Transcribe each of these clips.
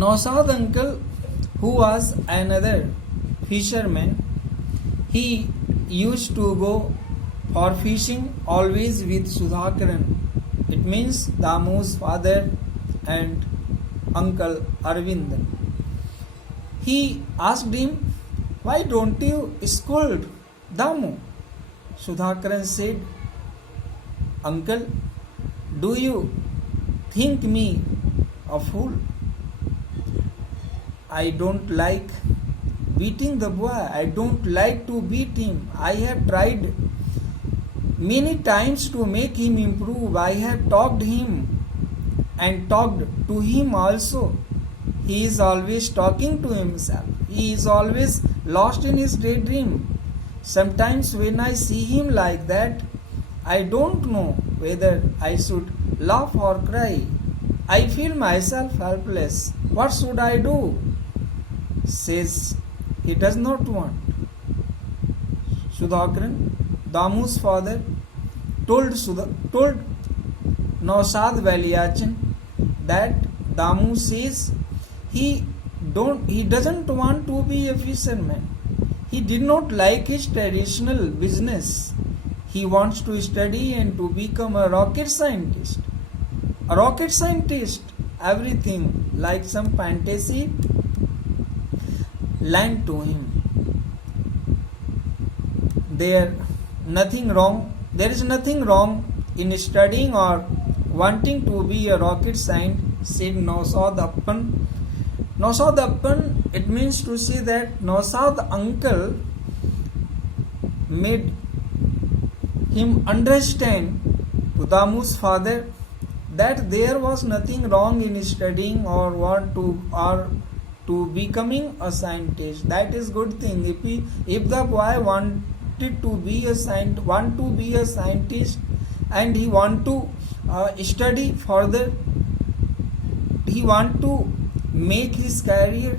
Nausad uncle, who was another fisherman, he used to go for fishing always with Sudhakaran. It means Damu's father and uncle Arvind. He asked him, "Why don't you scold Damu?" Sudhakaran said, "Uncle, do you think me a fool? I don't like beating the boy. I don't like to beat him. I have tried many times to make him improve. I have talked him and talked to him also. He is always talking to himself. He is always lost in his daydream. Sometimes when I see him like that, I don't know whether I should laugh or cry. I feel myself helpless. What should I do?" Says he does not want. Sudhakaran, Damu's father, told Nausad Valiachan that Damu says he doesn't want to be a fisherman. He did not like his traditional business. He wants to study and to become a rocket scientist. A rocket scientist, everything like some fantasy land to him. There is nothing wrong in studying or wanting to be a rocket scientist, said Nausad Appan. Nausad Appan, it means to say that Nausad uncle made him understand to Damu's father that there was nothing wrong in studying or to becoming a scientist. That is good thing. If the boy wanted to be a scientist and he want to study further, he want to make his career,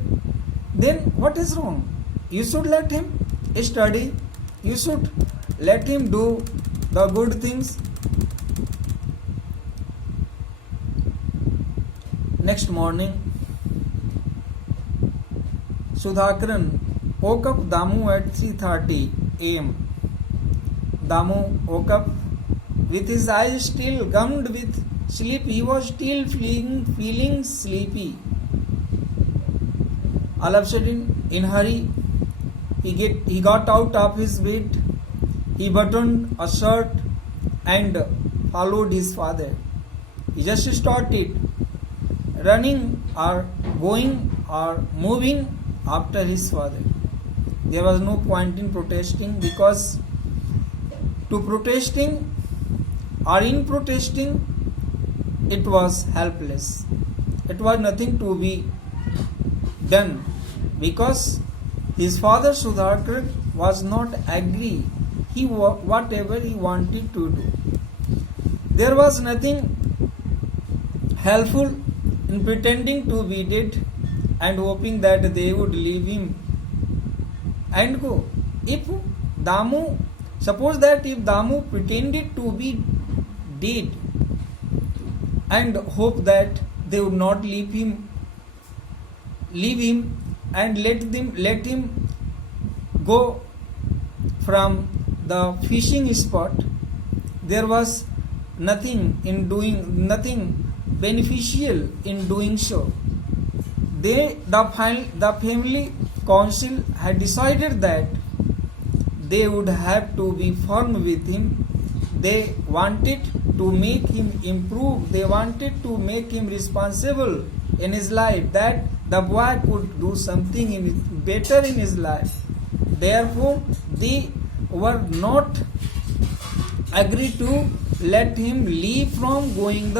then what is wrong? You should let him study. You should let him do the good things. Next morning, Sudhakaran woke up Damu at 3:30 a.m. Damu woke up with his eyes still gummed with sleep. He was still feeling sleepy. All of a sudden, in hurry, he got out of his bed. He buttoned a shirt and followed his father. He just started running or going or moving after his father. There was no point in protesting, because to protesting or in protesting, it was helpless. It was nothing to be done, because his father Sudhakar was not agree. Whatever he wanted to do, there was nothing helpful in pretending to be dead and hoping that they would leave him and go. Suppose that if Damu pretended to be dead and hope that they would not leave him and let him go from the fishing spot, there was nothing beneficial in doing so. The family council had decided that they would have to be firm with him. They wanted to make him improve. They wanted to make him responsible in his life, that the boy could do something better in his life. Therefore, they were not agree to let him leave from going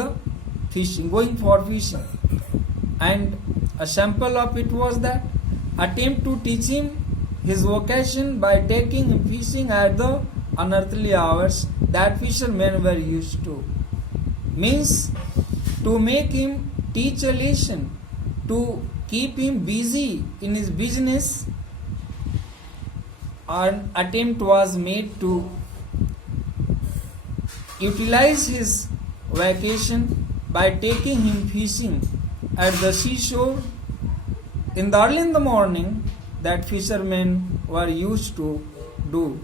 for fishing. And a sample of it was that attempt to teach him his vocation by taking him fishing at the unearthly hours that fishermen were used to. Means to make him teach a lesson, to keep him busy in his business. An attempt was made to utilize his vacation by taking him fishing at the seashore in the early in the morning that fishermen were used to do.